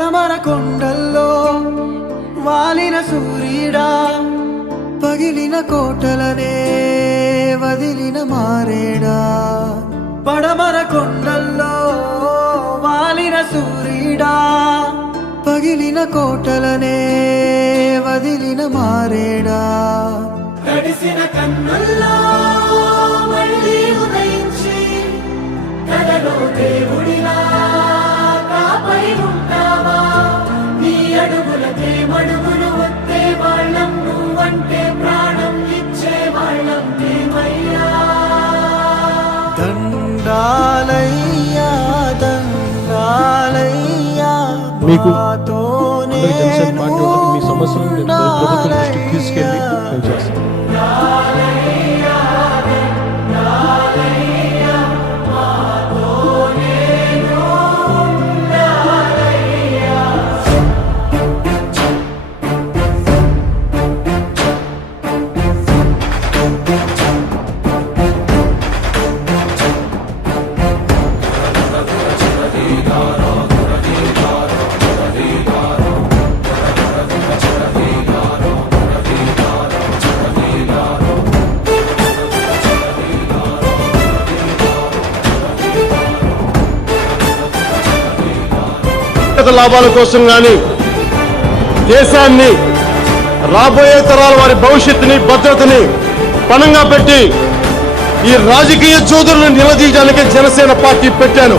పడమర కొండల్లో వాలిన సూర్యుడా, పగిలిన కోటలనే వదిలిన మారేడా. పడమర కొండల్లో వాలిన సూర్యుడా, పగిలిన కోటలనే వదిలిన మారేడా. తడిసిన కన్నుల్లో మళ్ళీ ఉదయించి కలలో దేవుడిలా కాపై ఉంటావా. నీ అడుగులకే మడుగులు వస్తే వాళ్ళం, నువ్వంటే ప్రాణం ఇచ్చే వాళ్ళం మేమయ్యా. దండాలయ్యా దండాలయ్యా, మీకు జనసేన పార్టీ ఉన్నది. మీ సమస్యలను ప్రభుత్వం దృష్టికి తీసుకెళ్ళి మేము చేస్తాం. లాభాల కోసం కానీ దేశాన్ని, రాబోయే తరాల వారి భవిష్యత్తుని, భద్రతని పణంగా పెట్టి ఈ రాజకీయ జోదులను నిలదీయడానికి జనసేన పార్టీ పెట్టాను.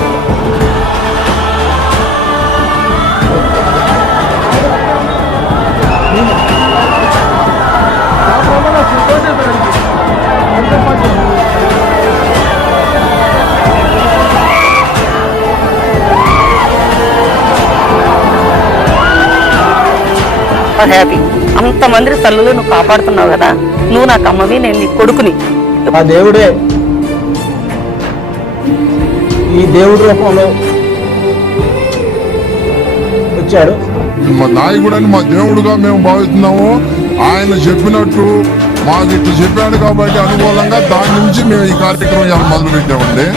హ్యాపీ. అంతమంది తల్లులు నువ్వు కాపాడుతున్నావు కదా, నువ్వు నాకు అమ్మవి, నేను నీ కొడుకుని. ఆ దేవుడే ఈ దేవుడి రూపంలో వచ్చాడు. మా నాయకుడని మా దేవుడుగా మేము భావిస్తున్నాము. ఆయన చెప్పినట్టు మాకు ఇట్లా చెప్పాడు కాబట్టి అనుకూలంగా దాని నుంచి మేము ఈ కార్యక్రమం మొదలు పెట్టామండి.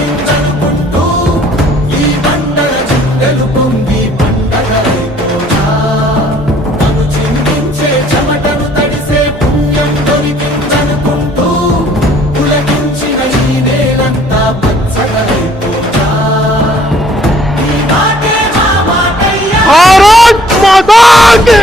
भारत माता की